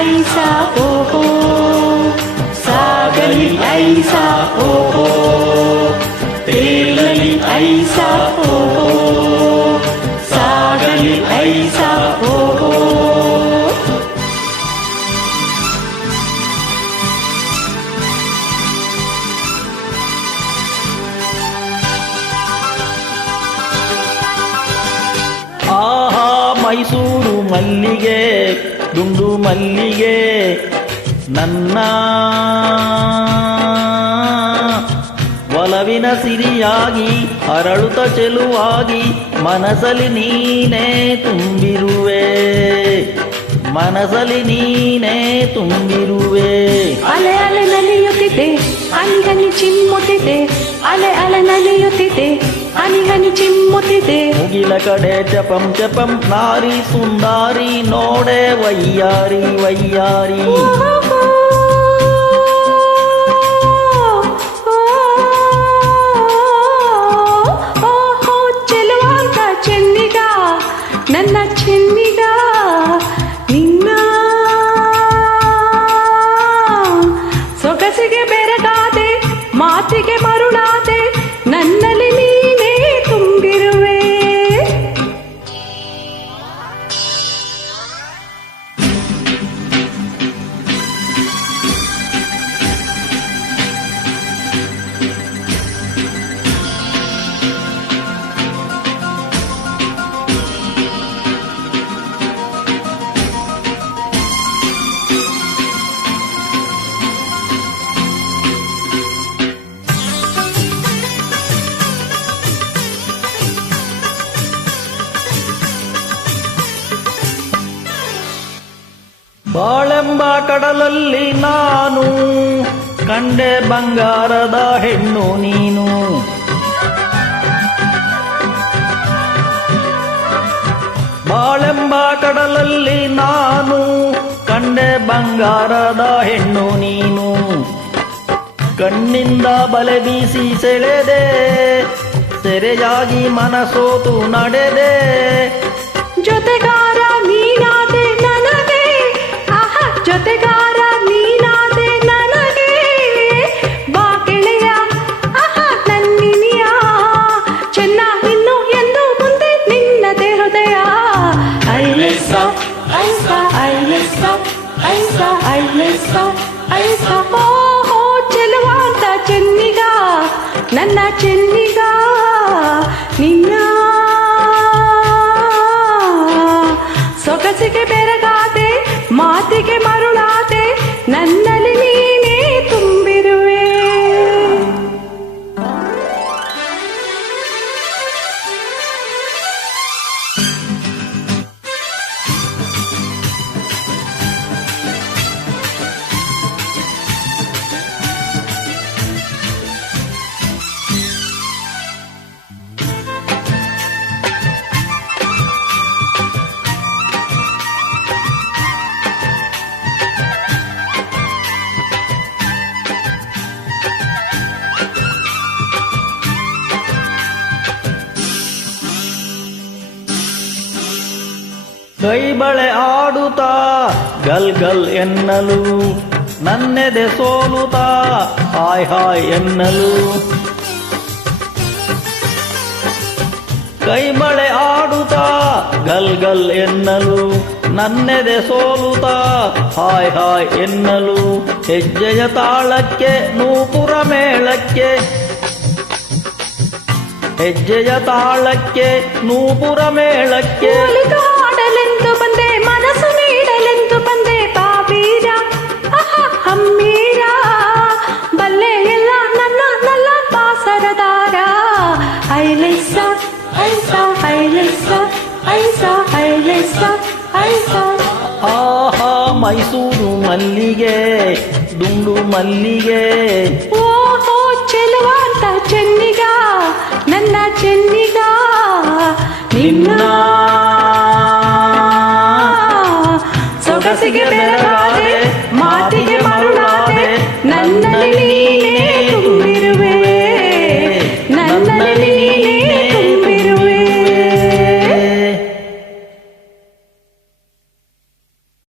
ಐಸಾ ಓಹೋ ಸಾಗಲಿ ಐಸಾ ಓಹೋ ತೇಲಲಿ ಐಸಾ ಓಹೋ ಸಾಗಲಿ ಐಸಾ ಓಹೋ. ಆಹಾ ಮೈಸೂರು ಮಲ್ಲಿಗೆ ದುಂಡು ಮಲ್ಲಿಗೆ ನನ್ನ ಒಲವಿನ ಸಿರಿಯಾಗಿ ಅರಳುತ್ತ ಚೆಲುವಾಗಿ ಮನಸಲಿ ನೀನೇ ತುಂಬಿರುವೆ ಮನಸಲಿ ನೀನೇ ತುಂಬಿರುವೆ. ಅಲೆ ಅಲೆ ನಲಿಯುತ್ತಿದೆ ಹನಿ ಹನಿ ಚಿಮ್ಮುತ್ತಿದೆ ಅಲೆ ಅಲೆ ನಲಿಯುತ್ತಿದೆ ಹನಿ ಹನಿ ಚಿಮ್ಮುತ್ತಿದೆ. ಮುಗಿಲ ಕಡೆ ಚಪಂ ಚಪಂ ನಾರಿ ಸುಂದಾರಿ ನೋಡೆ ವಯ್ಯಾರಿ ವಯ್ಯಾರಿ. ಓಹೋ ಚೆಲುವಾಂತ ಚೆನ್ನಿಗ ನನ್ನ ಚೆನ್ನಿಗ ನಿನ್ನ ಸೊಗಸಿಗೆ ಬೆರಗಾದೆ ಮಾತಿಗೆ ಮರುಳಾದೆ ನನ್ನಲ್ಲಿ ನೀನೇ ತುಂಬಿರುವೆ. ಬಾಳೆಂಬ ಕಡಲಲ್ಲಿ ನಾನು ಕಂಡೆ ಬಂಗಾರದ ಹೆಣ್ಣು ನೀನು. ಬಾಳೆಂಬ ಕಡಲಲ್ಲಿ ನಾನು ಕಂಡೆ ಬಂಗಾರದ ಹೆಣ್ಣು ನೀನು. ಕಣ್ಣಿಂದ ಬಲೆ ಬೀಸಿ ಸೆಳೆದೆ ಸೆರೆಯಾಗಿ ಮನಸೋತು ನಡೆದೆ. ಜೊತೆಗಾರ ನೀನಾದೆ ನನಗೆ ಆಹಾ ಜೊತೆಗಾರ ನೀನಾದೆ ನನಗೆ ಬಾ ಗೆಳೆಯ ಆಹಾ ನನ್ನಿನಿಯ ಚೆನ್ನ ಇನ್ನು ಎಂದು ಮುಂದೆ ನಿನ್ನದೇ ಹೃದಯ. ಐಲೆಸ ಐಸ ಐಲೆಸ ಐಸ ಐಲೆಸ ಐಸ ಓಹೋ ಚೆಲುವಾಂತ ಚೆನ್ನಿಗ ನನ್ನ ಚೆನ್ನಿಗ ನಿನ್ನ ಸೊಗಸಿಗೆ ಬೆರಗಾದೆ ಮಾತಿಗೆ ಮರುಳಾದೆ ನನ್ನಲ್ಲಿ ನೀನೇ ತುಂಬಿರುವೆ. ಕೈ ಬಳೆ ಆಡುತ್ತಾ ಗಲ್ ಗಲ್ ಎನ್ನಲು ನನ್ನೆದೆ ಸೋಲುತ್ತಾ ಹಾಯ್ ಹಾಯ್ ಎನ್ನಲು. ಕೈ ಬಳೆ ಆಡುತ್ತಾ ಗಲ್ ಗಲ್ ಎನ್ನಲು ನನ್ನೆದೆ ಸೋಲುತ್ತಾ ಹಾಯ್ ಹಾಯ್ ಎನ್ನಲು. ಹೆಜ್ಜೆಯ ತಾಳಕ್ಕೆ ನೂಪುರ ಮೇಳಕ್ಕೆ ಹೆಜ್ಜೆಯ ತಾಳಕ್ಕೆ ನೂಪುರ ಮೇಳಕ್ಕೆ ಹಾಡಲೆಂದು ಬಂದೆ ಮನಸ್ಸು ನೀಡಲೆಂದು ಬಂದೆ ಬಾಬೀರ ಆಹಾ ಹಮ್ಮೀರ ಬಲ್ಲೆ ಎಲ್ಲ ನನ್ನ ನಲ್ಲ ಪಾಸರದಾರ. ಐಲೆಸ ಐಸ ಐಲೆಸ ಐಸ ಐಲೆಸ ಐಸ. ಆಹಾ ಮೈಸೂರು ಮಲ್ಲಿಗೆ ದುಂಡು ಮಲ್ಲಿಗೆ ಓಹೋ ಚೆಲುವಾಂತ ಚೆನ್ನಿಗ ನನ್ನ ಚೆನ್ನಿಗ ನಿನ್ನ ಸೊಗಸಿಗೆ ಬೆರಗಾದೆ